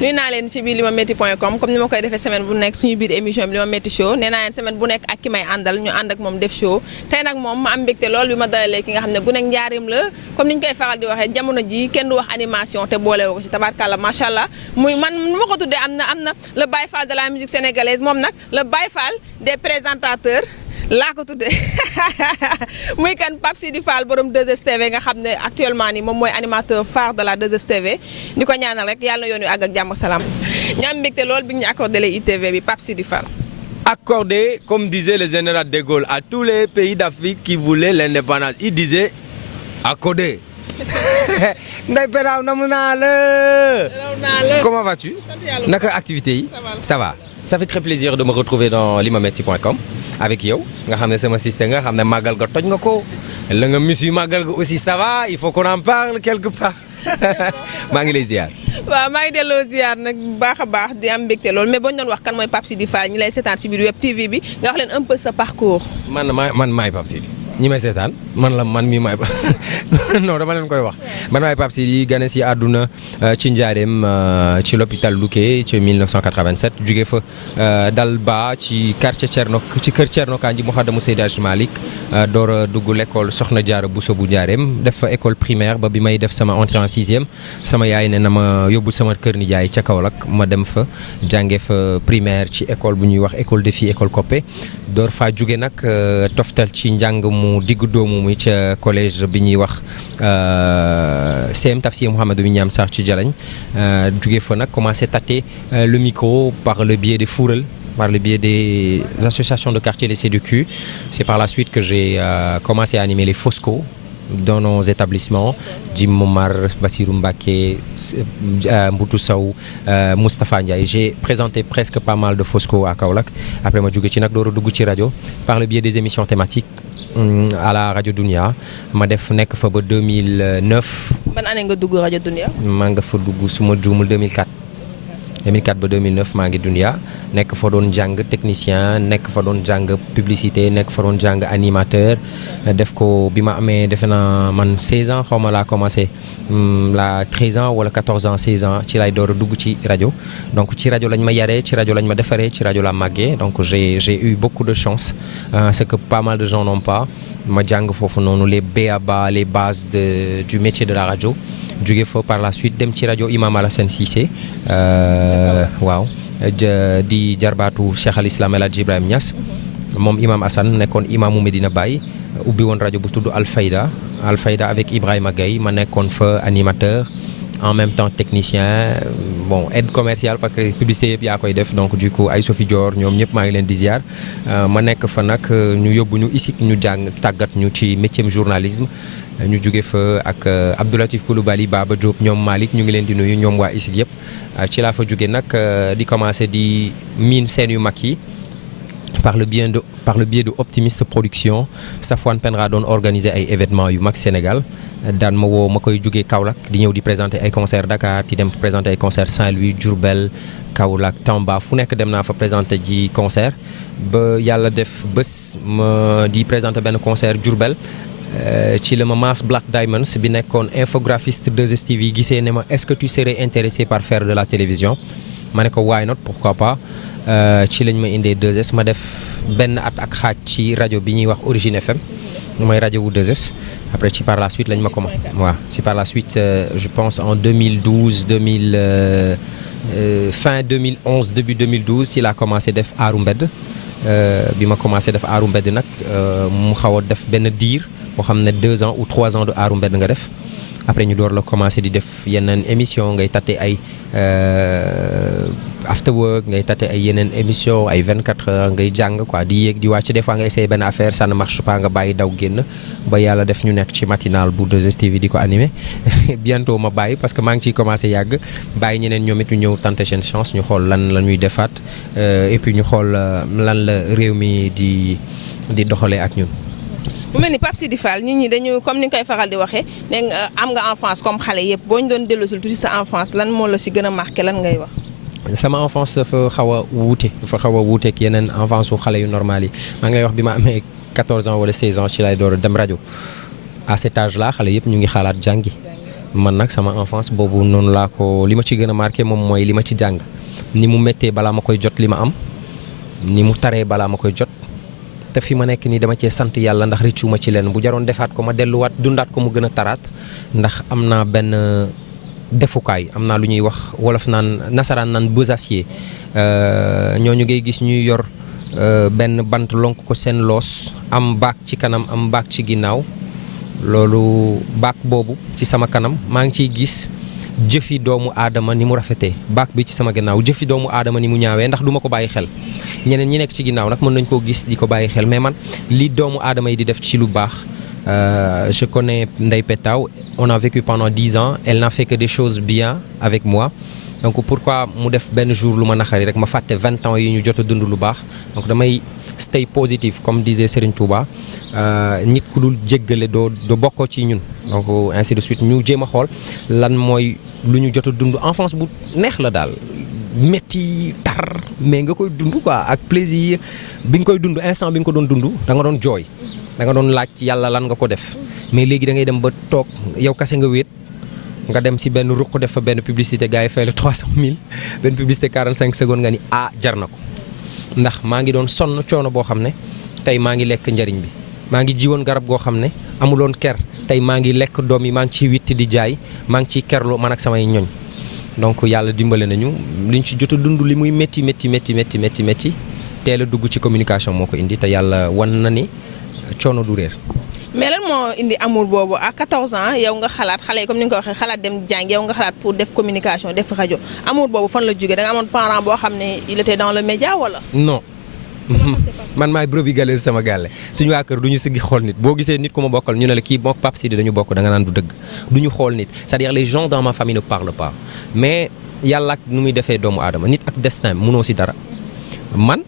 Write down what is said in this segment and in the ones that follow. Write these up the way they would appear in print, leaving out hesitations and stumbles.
nuyu naa leen ci biir limametti.com comme ni ma koy defee semaine bu nekk suñu biir émission bi Limametti show nee naa leen semaine bu nekk ak ki may àndal ñu ànd ak moom def show tey nag moom ma am mbégte lool bi ma dalalee ki nga xam ne gu nekk njaarim la comme ni ñu koy faral di waxee jamono ji kenn du wax animation te boole woo ko ci tabarkàlla macha allah muy man nu ma ko tuddee am na le Baye Fall de la musique sénégalaise moom nag le Baye Fall des présentateurs laa ko tuddee muy kan Pape Sidi Fall borom 2STV nga xam ne actuellement nii moom mooy animateur phare de la 2STV di ko ñaanal rek yàlla na yoon wi àgg ak jàmm ak salaam ñu am mbégte lool bi ñu accordé les ITV bi Pape Sidi Fall. Accordé, comme disait le général de Gaulle, à tous les pays d'Afrique qui voulaient l'indépendance. Il disait accordé. Ndeye Péraw namu naa la. Comment vas-tu? Naka activité yi? Ça va. Ça fait très plaisir de me retrouver dans limametti.com avec yow nga xam ne sama système nga xam ne màggal ga toj nga ko la nga musu màggal ga aussi ça va il faut qu'on en parle quelque part maa ngi lay ziar. waaw maa ngi delloo ziar nag bu baax a baax di am mbégte loolu mais boo ñu doon wax kan mooy Pape Sidi Fall ñi lay seetaan ci biir web TV bi nga wax leen un peu sa parcours. man maay Pape Sidi ñi may seetaan man mii maay non dama leen koy wax man maay Pape Sidi gane si àdduna ci Njaareem ci l'hôpital Louquet ci 1987 jóge fa dal ba ci quartier kër Thierno Kandji Mouhadamou Seydi Hadji Malick door a dugg l'école Soxna Diarra Bousso bu Njaareem def fa école primaire ba bi may def sama entrée en sixième sama yaay ne na ma yóbbul sama kër nijaay ca Kaolack ma dem fa jànge fa primaire ci école bu ñuy wax école de filles école Coppé door faa jóge nag toftal ci njàng mu diggu doomu muy ca collège bi ñuy wax CM Tafsir Mouhamadou Mignane Sarr ci Jalañ jóge fa nag commencé tâter le micro par le biais des Foural par le biais des associations de quartier les CDQ. C'est par la suite que j'ai commencé à animer les Fosco dans nos établissements Jim Momar, Bassirou Mbacké, Mboutou Sow, Moustapha Ndiaye. J'ai présenté presque pas mal de Fosco à Kaolack. Après ma jóge ci nag door a dugg ci rajo par le biais des émissions thématiques à la rajo Dunia ma def nekk fa ba 2009. ban année nga dugg rajo Dunia. maa nga fa dugg su ma juumul 2004 ba 2009 maa ngi Dunia nekk fa doon jàng technicien nekk fa doon jàng publicité nekk fa doon jàng animateur def ko bi ma amee defe naa man 16 ans xaw ma laa commencé la 13 ans wala 14 ans 16 ans ci lay door a dugg ci rajo donc ci rajo lañ ma yaree ci rajo lañ ma defaree ci rajo la màggee donc j'ai eu beaucoup de chance ce que pas mal de gens n'ont pas ma jàng foofu noonu les b.a-ba les bases du métier de la radio jóge fa par la suite dem ci rajo Imam Alassane Cissé waaw di jarbaatu Cheikh al Islam El Hadji Ibrahima Niass moom Imam Assane nekkoon imaamu Medina Baye ubbi woon rajo bu tudd Alfayda avec Ibrahima Gaye ma nekkoon fa animateur en même temps technicien bon aide commerciale parce que publicité yëpp yaa koy def donc du coup ay Sophie Dior ñoom ñëpp maa ngi leen di ziar ma nekk fa nag ñu yóbbu ñu ISIC ñu jàng tàggat ñu ci métier journalisme ñu jóge fa ak Abdoulatif Coulibaly Baba Diop ñoom Malick ñu ngi leen di nuyu ñoom waa ISIC yëpp ci laa fa jóge nag di commencer di miin seen yu mag yi par le biais de Optimiste Production Safwan Penra doon organiser ay événements yu mag Sénégal daan ma woo ma koy jógee Kaolack di ñëw di présenter ay concert Dakar di dem présenter ay concert Saint-Louis Diourbel Kaolack Tamba fu nekk dem naa fa présenter ji concert ba yàlla def bés ma di présenter benn concert Diourbel ci la ma Mass Black Diamonds bi nekkoon infographiste 2STV gisee ne ma est-ce que tu serais intéressé par faire de la télévision ma ne ko why not pourquoi pas ci lañ ma indee 2S ma def benn at ak xaaj ci rajo bi ñuy wax Origine FM mooy rajo wu 2S après ci par la suite lañ ma commencé waaw ci par la suite je pense en 2012 fin 2011 début 2012 ci laa commencé def aaru mbedd bi ma commencé def aaru mbedd nag mu xaw a def benn diir boo xam ne 2 ans ou 3 ans de aaru mbedd nga def après ñu door la commencé di def yeneen émission ngay tate ay after work ngay tate ay yeneen émission ay 24 heures ngay jàng quoi di yéeg di wàcc des fois nga essayé benn affaire ça ne marche pas nga bàyyi daw génn ba yàlla def ñu nekk ci matinal bu 2STV di ko animé bientôt ma bàyyi parce que maa ngi ciy commencé yàgg bàyyi ñeneen ñoom it ñu ñëw tenter seen chance ñu xool lan la ñuy defaat et puis ñu xool lan la réew mi di doxalee ak ñun. mu mel ni Pape Sidi Fall nit ñi dañu comme ni nga koy faral di waxee ne am nga enfance comme xale yëpp boo ñu doon dellusil tuuti sa enfance lan moo la si gën a marqué lan ngay wax. sama enfance dafa xaw a wuuteek yeneen enfance su xale yu normal yi maa ngi lay wax bi ma amee 14 ans wala 16 ans ci lay door a dem rajo à cet âge là xale yëpp ñu ngi xalaat jàngi man nag sama enfance boobu noonu laa ko li ma ci gën a marqué moom mooy li ma ci jàng ni mu méttee balaa ma koy jot li ma am ni mu taree balaa ma koy jot te fi ma nekk nii dama cee sant yàlla ndax rëccu ma ci leen bu jaroon defaat ko ma delluwaat dundaat ko mu gën a taraat ndax am naa benn defukaay am naa lu ñuy wax wolof naan nasaraan naan besacier ñooñu ngay gis ñuy yor benn bant lonk ko seen loos am baak ci kanam am baak ci ginnaaw loolu baak boobu ci sama kanam maa ngi ciy gis jëfi doomu aadama ni mu rafetee baak bi ci sama ginnaaw jëfi doomu aadama ni mu ñaawee ndax du ma ko bàyyi xel ñeneen ñi nekk ci ginnaaw nag mën nañ koo gis di ko bàyyi xel mais man li doomu aadama yi di def ci lu baax je connais Ndeye Pétaw on a vécu pendant 10 ans elle n'a fait que des choses bien avec moi donc pourquoi mu def benn jour lu ma naxari rek ma fàtte 20 ans yi ñu jot a dund lu baax donc damay stay positive comme disait Serigne Touba nit ku dul jéggale doo bokkoo ci ñun donc ainsi de suite ñu jéem a xool lan mooy lu ñu jot a dund enfance bu neex la daal métti tar mais nga koy dund quoi ak plaisir bi nga koy dund instant bi nga ko doon dund da nga doon jooy da nga doon laaj yàlla lan nga ko def mais léegi da ngay dem ba toog yow kase nga wéet nga dem si benn ruq def fa benn publicité gars yi fay la 300000 benn publicité 45 secondes nga ni jar na ko ndax maa ngi doon sonn coono boo xam ne tey maa ngi lekk njariñ bi maa ngi jiwoon garab goo xam ne amuloon ker tey maa ngi lekk doom yi maa ngi ciy witti di jaay maa ngi ciy kerlu man ak samay ñoñ donc yàlla dimbale nañu liñ ci jot a dund li muy métti teel a dugg ci communication moo ko indi te yàlla wan na ni coono du réer. mais lan moo indi amour boobu à 14 ans yow nga xalaat xale yi comme ni nga ko waxee xalaat dem jàng yow nga xalaat pour def communication def rajo amour boobu fan la jógee da nga amoon parent boo xam ne il était dans le média wala. non. man maay brebis galeuse sama gàlle suñu waa kër du ñu siggi xool nit boo gisee nit ku ma bokkal ñu ne la kii mook Pape Sidi dañu bokk da nga naan du dëgg du ñu xool nit c'est-à-dire les gens dans ma famille ne parlent pas mais yàlla ak nu muy defee doomu aadama nit ak destin mënoo si dara man.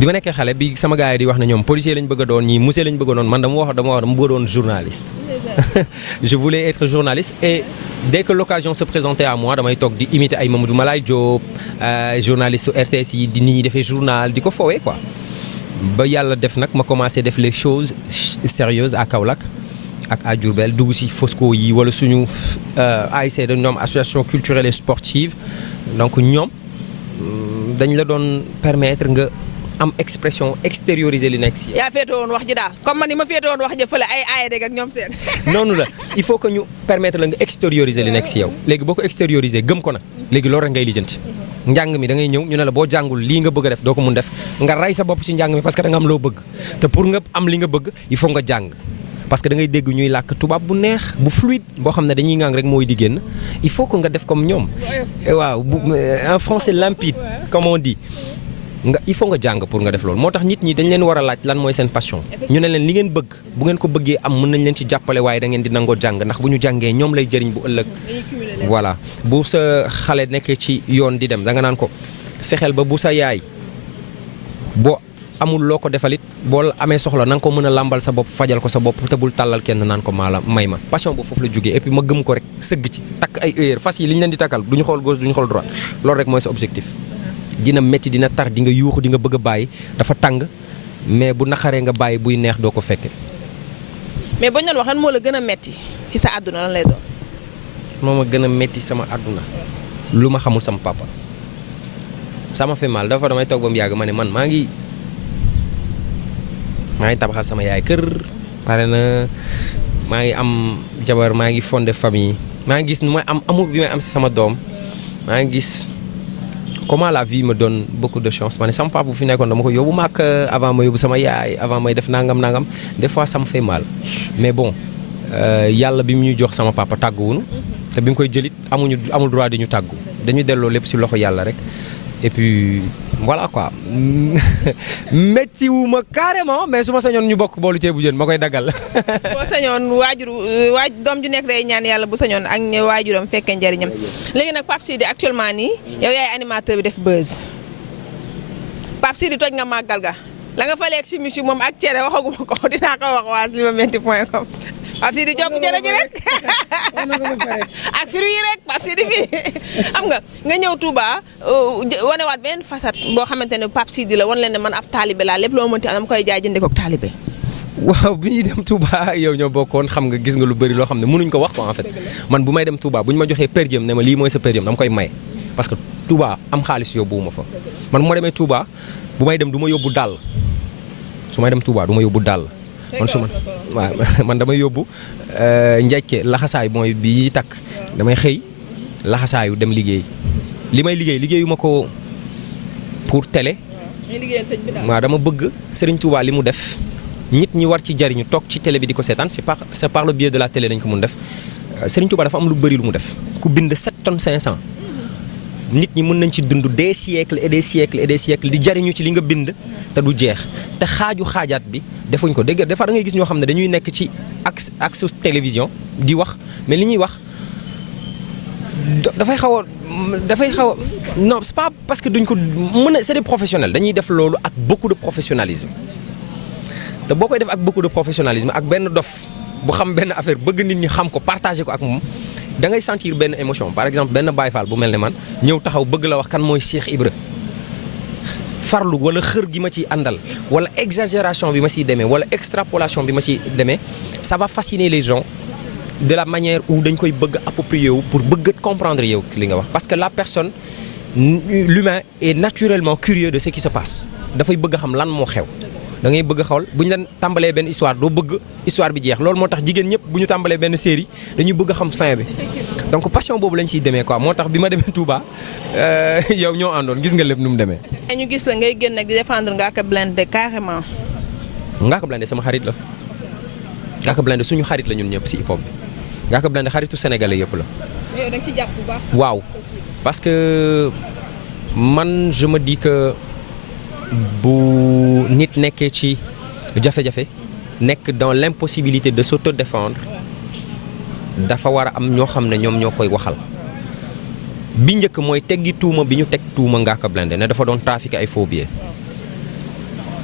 bi ma nekkee xale bi sama gars yi di wax ne ñoom policier lañ bëgg a doon ñii monsieur lañ bëgg a doon man dama bëgg a doon journaliste. je voulais être journaliste et dès que l'occasion se présentait à moi damay toog di imiter ay Mamadou Malaye Diop journaliste su RTS yi di nit ñi defee journal di ko foowee quoi. ba yàlla def nag ma commencé def les choses sérieuses à Kaolack ak à Diourbel dugg si Fosco yi wala suñu ASC dañu ñoom association culturelle et sportive donc ñoom dañ la doon permettre nga. am expression extérioriser li nekk si yow. yaa féete woon wax ji daal comme man ni ma féete woon wax ji fële ay aaya dégg ak ñoom seen. noonu la il faut que ñu permettre la nga extérioriser li nekk si yow léegi boo ko extérioriser gëm ko nag léegi loolu rek ngay lijjanti njàng mi da ngay ñëw ñu ne la boo jàngul lii nga bëgg a def doo ko mun def nga rey sa bopp ci njàng mi parce que da nga am loo bëgg te pour nga am li nga bëgg il faut nga jàng parce que da ngay dégg ñuy làkk tubaab bu neex bu fluide boo xam ne dañuy ngang rek mooy di génn il faut que nga def comme ñoom waaw en français limpide comme on dit. il faut nga jàng pour nga def loolu moo tax nit ñi dañ leen war a laaj lan mooy seen passion ñu ne leen li ngeen bëgg bu ngeen ko bëggee am mën nañ leen ci jàppale waaye da ngeen di nangoo jàng ndax bu ñu jàngee ñoom lay jëriñ bu ëllëg voilà bu sa xale nekkee ci yoon di dem da nga naan ko fexeel ba bu sa yaay boo amul loo ko defalit boo amee soxla na nga ko mën a làmbal sa bopp fajal ko sa bopp te bul tàllal kenn naan ko maa la may ma passion boobu foofu la jógee et puis ma gëm ko rek sëgg ci takk ay heure fas yi li ñu leen di takkal du ñu xool gauche du ñu xool droite loolu rek mooy sa objectif dina métti dina tar di nga yuuxu di nga bëgg a bàyyi dafa tàng mais bu naqaree nga bàyyi buy neex doo ko fekke mais bañ doon wax lan moo la gën a métti ci sa àdduna lan lay doon. moo ma gën a métti sama àdduna lu ma xamul sama papa sama fait mal dafa damay toog ba mu yàgg ma ne man maa ngi tabaxal sama yaay kër pare na maa ngi am jabar maa ngi fondé famille maa ngi gis nu may am amour bi may am si sama doom maa ngi gis comment la vie me donne beaucoup de chance ma ne sama papa bu fi nekkoon dama ko yóbbu maak avant ma yóbbu sama yaay avant may def nangam des fois ça me fait mal mais bon yàlla bi mu ñuy jox sama papa tàgguwunu te bi mu koy jëlit amul droit di ñu tàggu dañu delloo lépp ci loxo yàlla rek et puis voilà quoi métti wu ma carrément mais su ma sañoon ñu bokk boolu ceebu jën ma koy daggal. boo sañoon doom ju nekk day ñaan yàlla bu sañoon ak waajuram fekkee njëriñam léegi nag Pape Sidi actuellement nii yow yaay animateur bi def buzz Pape Sidi toj nga màggal ga la nga fa lekk ci michu moom ak cere waxaguma ko dinaa ko wax waa limametti.com Pape Sidi copp cere ji rek ak fruits yi rek Pape Sidi bi xam nga ñëw Touba wanewaat benn façade boo xamante ne Pape Sidi la wan leen ne man ab taalibe laa lépp loo mënti am koy jaay jëndee ko taalibe. waaw bi ñuy dem Touba yow ñoo bokkoon xam nga gis nga lu bëri loo xam ne mënuñ ko wax quoi en fait man bu may dem Touba bu ñu ma joxee per diem ne ma lii mooy sa per diem dama koy maye parce que Touba am xaalis yóbbuwuma fa man bu ma demee Touba bu may dem du ma yóbbu dàll su may dem Touba du ma yóbbu dàll man su ma waaw man damay yóbbu njëkke laxasaay mooy bi takk damay xëy laxasaayu dem liggéey li may liggéeyu ma ko pour télé waaw dama bëgg Serigne Touba li mu def nit ñi war ci jariñu toog ci télé bi di ko seetaan c'est par le biais de la télé dañ ko mun def Serigne Touba dafa am lu bëri lu mu def ku bind 7 tonnes 500 nit ñi mën nañ ci dund des siècles et des siècles et des siècles di jariñu ci li nga bind te du jeex te xaajaat bi defuñ ko dégg des fois da ngay gis ñoo xam ne dañuy nekk ci axe télévision di wax mais li ñuy wax dafay xaw a non c'est pas parce que duñ ko mën a c'est des professionnels dañuy def loolu ak beaucoup de professionnalisme te boo koy def ak beaucoup de professionnalisme ak benn dof bu xam benn affaire bëgg nit ñi xam ko partager ko ak moom da ngay sentir benn émotion par exemple benn Baye Fall bu mel ne man ñëw taxaw bëgg la wax kan mooy Cheikh Ibra farlu wala xër gi ma ciy àndal wala exagération bi ma ciy demee wala extrapolation bi ma ciy demee ça va fasciner les gens de la manière où dañ koy bëgg approprier wu pour bëgg comprendre yow li nga wax parce que la personne l'humain est naturellement curieux de ce qui se passe dafay bëgg xam lan moo xew da ngay bëgg xool bu ñu leen tàmbalee benn histoire doo bëgg histoire bi jeex loolu moo tax jigéen ñëpp bu ñu tàmbalee benn série dañuy bëgg xam fin bi donc passion boobu lañ ciy demee quoi moo tax bi ma demee Touba yow ñoo àndoon gis nga lépp nu mu demee. ñu gis la ngay génn ak di défendre Ngaaka Blindé carrément. Ngaaka Blindé sama xarit la Ngaaka Blindé suñu xarit la ñun ñëpp si hip hop bi Ngaaka Blindé xaritu sénégalais yëpp la. mais yow da nga ci jàpp bu baax. waaw parce que man je me dis que. bu nit nekkee ci jafe-jafe nekk dans l'impossibilité de s'autodéfendre dafa war a am ñoo xam ne ñoom ñoo koy waxal bi njëkk mooy teggi tuuma bi ñu teg tuuma Ngaaka Blindé ne dafa doon trafiquer ay faux billets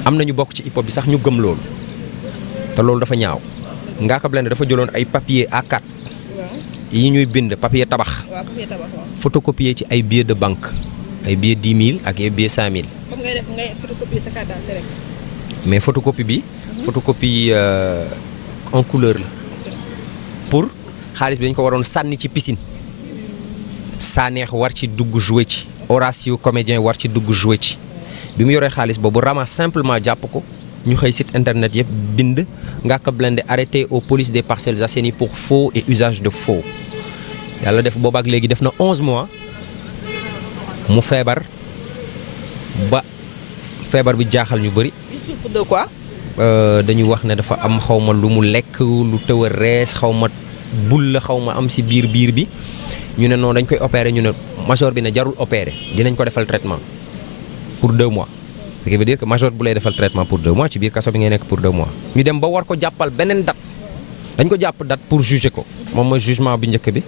am na ñu bokk ci hip hop bi sax ñu gëm loolu te loolu dafa ñaaw Ngaaka Blindé dafa jëloon ay papier A4 yi ñuy bind papier tabax photocopier ci ay billets de banque ay billets 10 000 ak ay billets 5 000. comme ngay def ngay photocopier sa carte d'identité rek. mais photocopie bi. photocopie en couleur la. pour xaalis bi dañ ko waroon sànni ci piscine. Saneex war ci dugg jouer ci. Horatio comédien war ci dugg jouer ci. bi mu yoree xaalis boobu ramasse simplement jàpp ko ñu xëy site internet yëpp bind Ngaaka Blindé arrêté aux polices des Parcelles Assainies pour faux et usage de faux. yàlla def boobu ak léegi def na 11 mois mu feebar. ba feebar bi jaaxal ñu bëri. il souffre de quoi. dañuy wax ne dafa am xaw ma lu mu lekk lu tëw a rees xaw ma bul la xaw ma am si biir bi ñu ne noonu dañ koy opérer ñu ne major bi ne jarul opérer dinañ ko defal traitement pour 2 mois. ce qui veut dire que major bu lay defal traitement pour 2 mois ci biir kaso bi ngay nekk pour 2 mois. ñu dem ba war ko jàppal beneen date dañ ko jàpp date pour juger ko moom mooy jugement bi njëkk bi.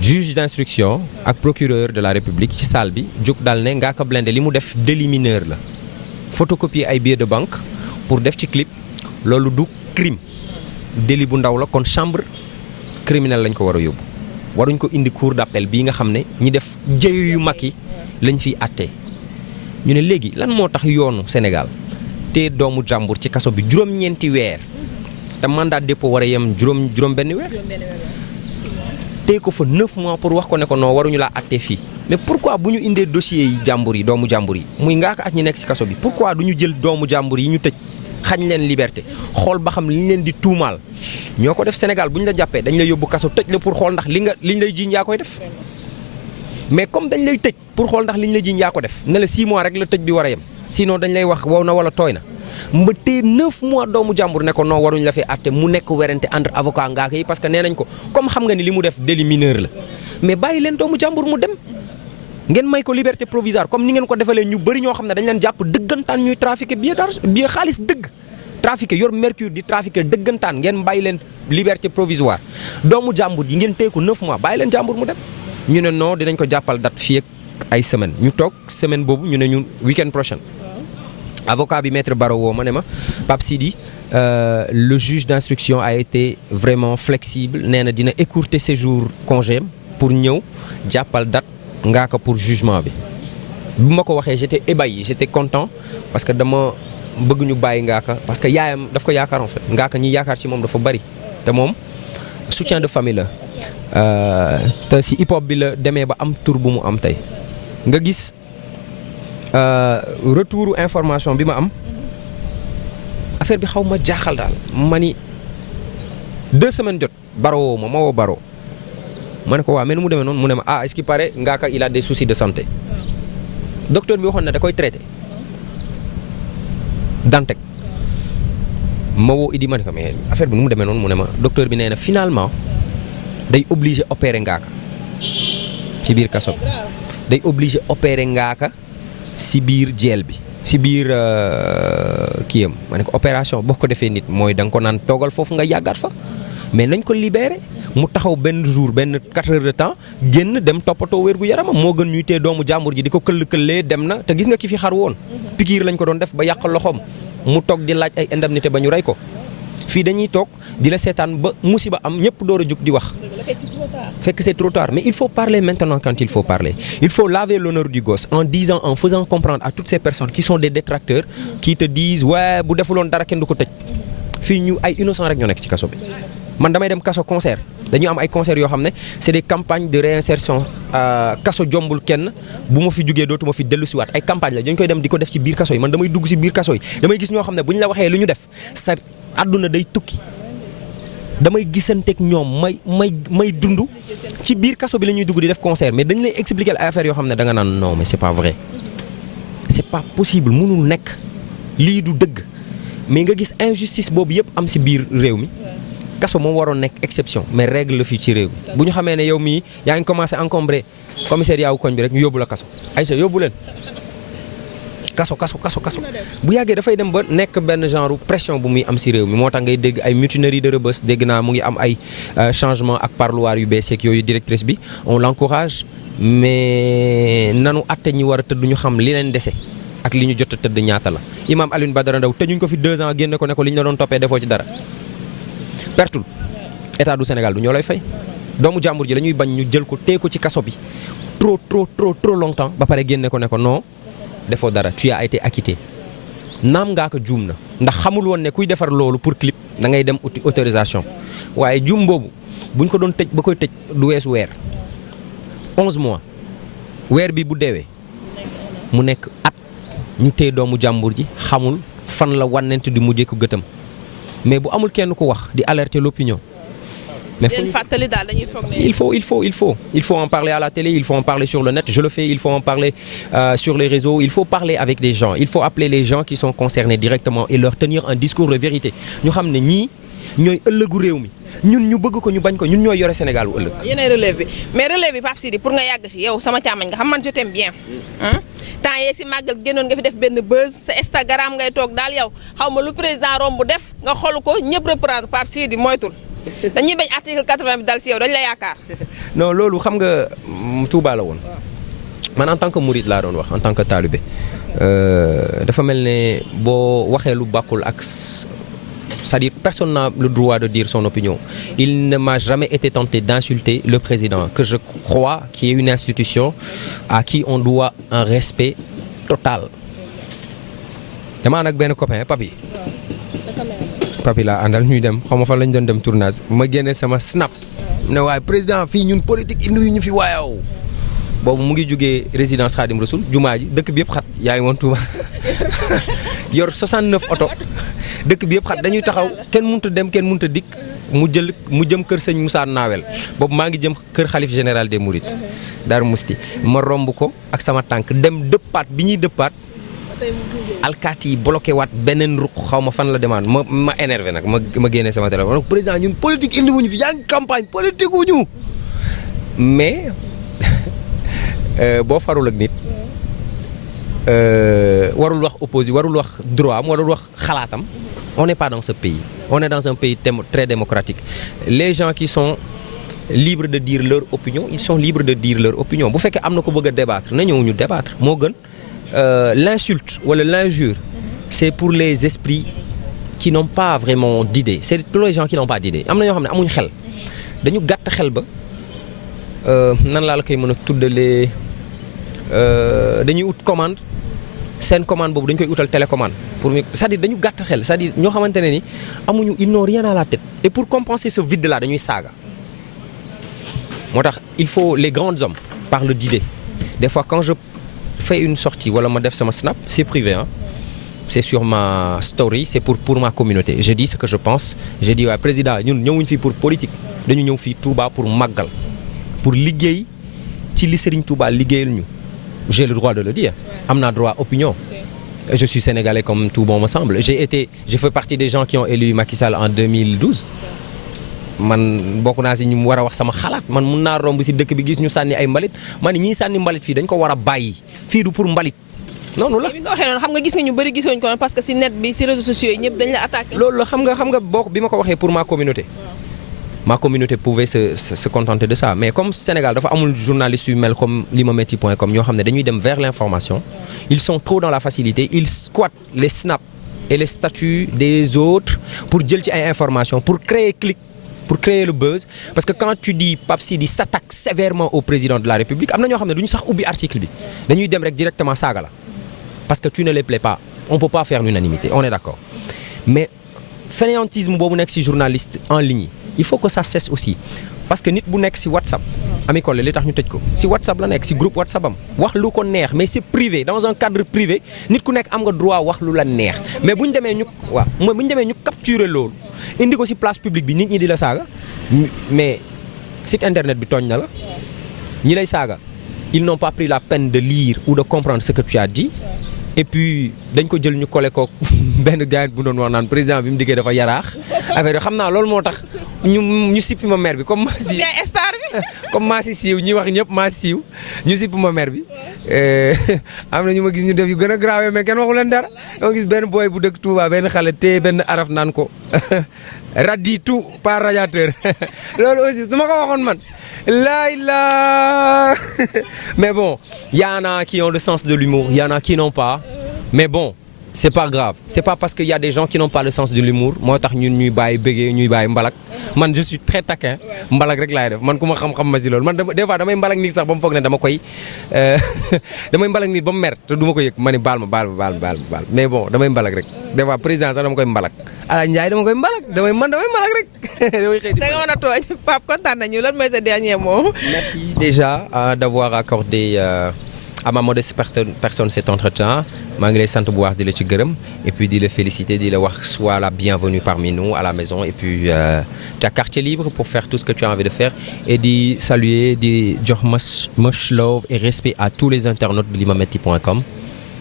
juge d'instruction ak procureur de la république ci salle bi jóg daal ne Ngaaka Blindé li mu def délit mineur la photocopier ay billets de banque pour def ci clip loolu du crime délit bu ndaw la kon chambre criminelle lañ ko war a yóbbu waruñ ko indi cour d'appel bii nga xam ne ñi def jëyu yu mag yi lañ fiy àttee ñu ne léegi lan moo tax yoonu Sénégal te doomu jàmbur ci kaso bi juróom-ñeenti weer te mandat dépôt war a yem juróom benn weer tey ko fa 9 mois pour wax ko ne ko non waruñu laa àttee fii mais pourquoi bu ñu indee dossiers yi jàmbur yi doomu jàmbur yi muy Ngaaka ak ñi nekk ci kaso bi pourquoi du ñu jël doomu jàmbur yi ñu tëj xañ leen liberté xool ba xam li ñu leen di tuumaal ñoo ko def Sénégal bu ñu la jàppee dañ lay yóbbu kaso tëj la pour xool ndax liñ lay jiiñ yaa koy def mais comme dañ lay tëj pour xool ndax liñ lay jiiñ yaa ko def ne la 6 mois rek la tëj bi war a yem sinon dañ lay wax wow na wala tooy na mba tee 9 mois doomu jàmbur ne ko non waruñu la fi àtte mu nekk werante entre avocat Ngaaka yi parce que nee nañ ko comme xam nga ni li mu def délit mineur la mais bàyyi leen doomu jàmbur mu dem ngeen may ko liberté provisoire comme ni ngeen ko defalee ñu bëri ñoo xam ne dañ leen jàpp dëggantaan ñuy trafiqué billet xaalis dëgg trafiqué yor mercure di trafiqué dëggantaan ngeen bàyyi leen liberté provisoire doomu jàmbur yi ngeen téye ko 9 mois bàyyi leen jàmbur mu dem ñu ne non dinañ ko jàppal date fii ak ay semaine ñu toog semaine boobu ñu ne ñu week-end prochain avocat bi maître Baro woo ma ne ma Pape Sidi le juge d'instruction a été vraiment flexible nee na dina écourter séjour congé pour ñëw jàppal date Ngaaka pour jugement bi bu ma ko waxee j'étais ébahi j'étais content parce que dama bëgg ñu bàyyi Ngaaka parce que yaayam daf ko yaakaar en fait Ngaaka ñi yaakaar ci moom dafa bari te moom soutien de famille la te si hip hop bi la demee ba am tur bu mu am tey nga gis retouru information bi ma am affaire bi xaw ma jaaxal daal ma ni 2 semaines jot Baro ma woo Baro ma ne ko waaw mais nu mu demee noonu mu ne ma est-ce qu'il paraît Ngaaka il a des soucis de santé docteur bi waxoon na da koy traité Dantec ma woo Idi ma ne ko mais affaire bi nu mu demee noonu mu ne ma docteur bi nee na finalement day obligé opérer Ngaaka ci biir kaso bi day obligé opérer Ngaaka si biir jeel bi si biir kiyam ma ne ko opération boo ko defee nit mooy da nga ko naan toogal foofu nga yàggaat fa mais nañ ko libéré mu taxaw benn jour benn 4 heures de temps génn dem toppatoo wér gu yaramam moo gën ñuy tee doomu jàmbur ji di ko këll-këllee dem na te gis nga ki fi xar woon pikiir lañ ko doon def ba yàq loxoom mu toog di laaj ay indemnité ba ñu rey ko fii dañuy toog di la seetaan ba musiba am ñëpp door a jug di wax fekk c'est trop tard mais il faut parler maintenant quand il faut parler il faut laver l'honneur du gosse en disant en faisant comprendre à toutes ces personnes qui sont des détracteurs qui te disent ouais bu defuloon dara kenn du ko tëj fii ñu ay innocent rek ñoo nekk ci kaso bi man damay dem kaso concert dañu am ay concert yoo xam ne c'est des campagnes de réinsertion kaso jombul kenn bu ma fi jugee dootuma fi dellu siwaat ay campagne la dañ koy dem di ko def ci biir kaso yi man damay dugg ci biir kaso yi damay gis ñoo xam ne bu ñu la waxee lu ñu def sa àdduna day tukki damay gisanteeg ñoom may dund ci biir kaso bi la ñuy dugg di def concert mais dañ lay expliquer ay affaires yoo xam ne da nga naan non mais c'est pas vrai c'est pas possible mënul nekk lii du dëgg mais nga gis injustice boobu yëpp am ci biir réew mi kaso moom waroon nekk exception mais règle la fii ci réew mi bu ñu xamee ne yow mii yaa ngi commencé encombrer commissariat wu koñ bi rek ñu yóbbu la kaso Aïcha yóbbu leen kaso bu yàggee dafay dem ba nekk benn genre pression bu muy am ci réew mi moo tax ngay dégg ay mutinerie de Rebeuss dégg naa mu ngi am ay changement ak parloir yu bees yeeg yooyu directrice bi on l'encourage mais nanu atte ñi war a tëdd ñu xam li leen dese ak li ñu jot a tëdd ñaata la Imam Alioune Badara Ndao tëjuñ ko fi 2 ans génne ko ne ko li ñu la doon toppee defoo ci dara pertul état du Sénégal du ñoo lay fay doomu jàmbur ji la ñuy bañ ñu jël ko tee ko ci kaso bi trop longtemps ba pare génne ko ne ko non defoo dara tu as été acquitté naam Ngaaka juum na ndax xamul woon ne kuy defar loolu pour clip da ngay dem uti autorisation waaye juum boobu buñ ko doon tëj ba koy tëj du weesu weer 11 mois weer bi bu deewee mu nekk at ñu tee doomu jàmbur ji xamul fan la wànnent di mujjee ko gëtam mais bu amul kenn ku wax di alerter l'opinion mais il faut en parler à la télé, il faut en parler sur le net, je le fais, il faut en parler sur les réseaux, il faut parler avec des gens, il faut appeler les gens qui sont concernés directement et leur tenir un discours de vérité. Ñu xam ne ñii ñooy ëllëgu réew mi ñun ñu bëgg ko ñu bañ ko ñun ñooy yore Sénégal wu ëllëg. yéenay relève bi mais relève bi Pape Sidi pour nga yàgg ci yow sama càmmañ nga xam man je t'aime bien temps yee si màggal génnoon nga fi def benn buzz sa Instagram ngay toog daal yow xaw ma lu président romb def nga xool ko ñëpp reprendre Pape Sidi moytul dañuy bañ article 80 bi dal si yow dañ la yaakaar. non loolu xam nga Touba la woon man en tant que mouride laa doon wax en tant que talibé dafa mel ne boo waxee lu bàkkul ak c'est-à-dire personne n'a le droit de dire son opinion. Il ne m'a jamais été tenté d'insulter le président que je crois qui est une institution à qui on doit un respect total. dama nag benn copain papi laa àndal ñuy dem xaw ma fan lañ doon dem tournage ma génne sama snap ne waaye président fii ñun politique indi ñu fi waayaw boobu mu ngi jógee résidence Khadim Rassoul jumaa ji dëkk bi yëpp xat yaa ngi woon Touba yor 69 oto dëkk bi yëpp xat dañuy taxaw kenn mënut a dem kenn mënut a dikk mu jëm kër sëñ Moussa Nawel boobu maa ngi jëm kër xalif général des Mourides Darou Mousti ma romb ko ak sama tànk dem dëppaat bi ñuy dëppaat alkaati yi bloqué waat beneen ruq xaw ma fan la demande ma énervé nag ma génnee sama téléphone donc président ñun politique indi wuñu fi yaa ngi campagne politique wuñu mais boo farul ak nit warul wax opposé warul wax droit am warul wax xalaatam on n'est pas dans ce pays on est dans un pays très démocratique les gens qui sont libres de dire leur opinion ils sont libres de dire leur opinion bu fekkee am na ko bëgg a débattre na ñëw ñu débattre moo gën l'insulte wala l'injure c'est pour les esprits qui n'ont pas vraiment d'idées c'est pour les gens qui n'ont pas d'idées am na ñoo xam ne amuñ xel dañu gàtt xel ba nan laa la koy mën a tuddalee dañuy ut commande seen commande boobu dañ koy utal télécommande c'est-à-dire dañu gàtt xel c'est-à-dire ñoo xamante ne ni amuñu ils n'ont rien à la tête et pour compenser ce vide là dañuy saaga moo tax il faut les grands hommes parlent d'idées des fois quand je fais une sortie wala ma def sama snap c'est privé hein c'est sur ma story c'est pour ma communauté je dis ce que je pense je dis waaye président ñun ñëwuñ fii pour politique dañu ñëw fii Touba pour màggal pour liggéey ci li Serigne Touba liggéeyal ñu j'ai le droit de le dire am naa droit opinion je suis sénégalais comme tout bon me semble je fais partie des gens qui ont élu Macky Sall en 2012 man bokk naa si ñu war a wax sama xalaat man mun naa romb si dëkk bi gis ñu sànni ay mbalit man ñii sànni mbalit fii dañ ko war a bàyyi fii du pour mbalit noonu la. bi nga waxee noonu xam nga gis nga ñu bëri gisuñ ko parce que si net bi si réseaux sociaux yi ñëpp dañ la attaqué. loolu la xam nga bokk bi ma ko waxee pour ma communauté. Ma communauté pouvait se contenter de ça mais comme Sénégal dafa amul journaliste yu mel comme limametti.com ñoo xam ne dañuy dem vers l'information ils sont trop dans la facilité ils squattent les snaps et les statuts des autres pour jël ci ay informations pour créer clic pour créer le buzz parce que quand tu dis Pape Sidi s'attaque sévèrement au président de la République am na ñoo xam ne du ñu sax ubbi article bi dañuy dem rek directement saaga la parce que tu ne les plais pas on peut pas faire l'unanimité on est d'accord mais fainéantisme boobu nekk ci journaliste en ligne il faut que ça cesse aussi parce que nit bu nekk ci WhatsApp Ami Collé li tax ñu tëj ko ci WhatsApp la nekk ci groupe WhatsApp am wax lu ko neex mais c'est privé dans un cadre privé nit ku nekk am nga droit wax lu la neex mais bu ñu demee ñu capturer loolu indi ko ci place publique bi nit ñi di la saaga mais site internet bi tooñ na la ñi lay saaga ils n'ont pas pris la peine de lire ou de comprendre ce que tu as dit et puis dañ ko jël ñu collé ko benn gars bu doon wax naan président bi mu diggee dafa yaraax affaire yoo xam naa loolu moo tax ñu sippi ma maire bi comme maa si star bi comme maa si siiw ñi wax ñëpp maa siiw ñu sippi ma maire bi am na ñu ma gis ñu def yu gën a grave mais kenn waxu leen dara dama gis benn boy bu dëkk Touba benn xale te benn araf naan ko raditu par radiateur loolu aussi su ma ko waxoon man là mais bon y en a qui ont le sens de l'humour y en a qui n'ont pas mais bon c'est pas grave c'est pas parce que y a des gens qui n'ont pas le sens de l'humour moo tax ñun ñuy bàyyi bëggee ñuy bàyyi mbalak man je suis très taquin mbalak rek laay def man ku ma xam-xam ma si loolu man des fois damay mbalak nit sax ba mu foog ne dama koy damay mbalak nit ba mu mer te du ma ko yëg ma ne baal ma mais bon damay mbalak rek des fois président sax dama koy mbalak Ala Ndiaye dama koy mbalak damay mbalak rek damay xëy di. da nga mën a tooñ Pape kontaan nañu lan mooy sa dernier mot. Merci déjà d'avoir accordé à ma modeste personne cet entretien maa ngi lay sant bu baax di la ci gërëm et puis di la féliciter di la wax sois la bienvenue parmi nous à la maison et puis tu as quartier libre pour faire tout ce que tu as envie de faire et di saluer di jox much love et respect à tous les internautes de limametti.com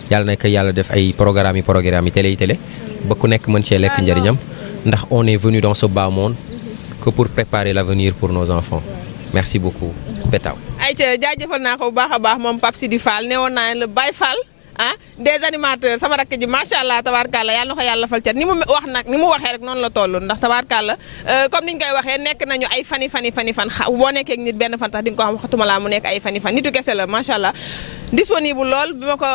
yàlla na ko yàlla def ay programmes yi télé ba ku nekk mën cee lekk njëriñam ndax on est venu dans ce bas monde que pour préparer l'avenir pour nos enfants merci beaucoup Pétaw. ayca jaajëfal naa ko bu baax a baax moom Pape Sidi Fall ne woon naa le Baye Fall des animateurs sama rakk ji macha allah tabaarkàlla yàlla na ko yàlla fal cat ni mu wax nag ni mu waxee rek noonu la toll ndax tabaarkàlla comme niñ koy waxee nekk nañu ay fani fan boo nekkee ak nit benn fan tax di nga ko xam waxatuma laa mu nekk ay fani fan nitu kese la macha allah disponible lool bi ma ko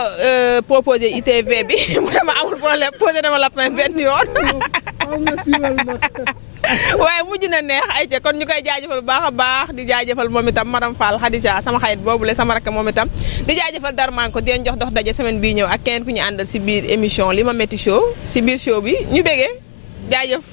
proposé ITV bi mu ne ma amul problème posé dama la benn yoon. waaye mujj na neex ayca kon ñu koy jaajëfal bu baax a baax di jaajëfal moom itam madame Fall Khadija sama xarit boobule sama rakk moom itam di jaajëfal Darman ko di leen jox dox daje semaine bii ñëw ak keneen ku ñu àndal si biir émission Limametti Show si biir show bi ñu bégee jaajëf.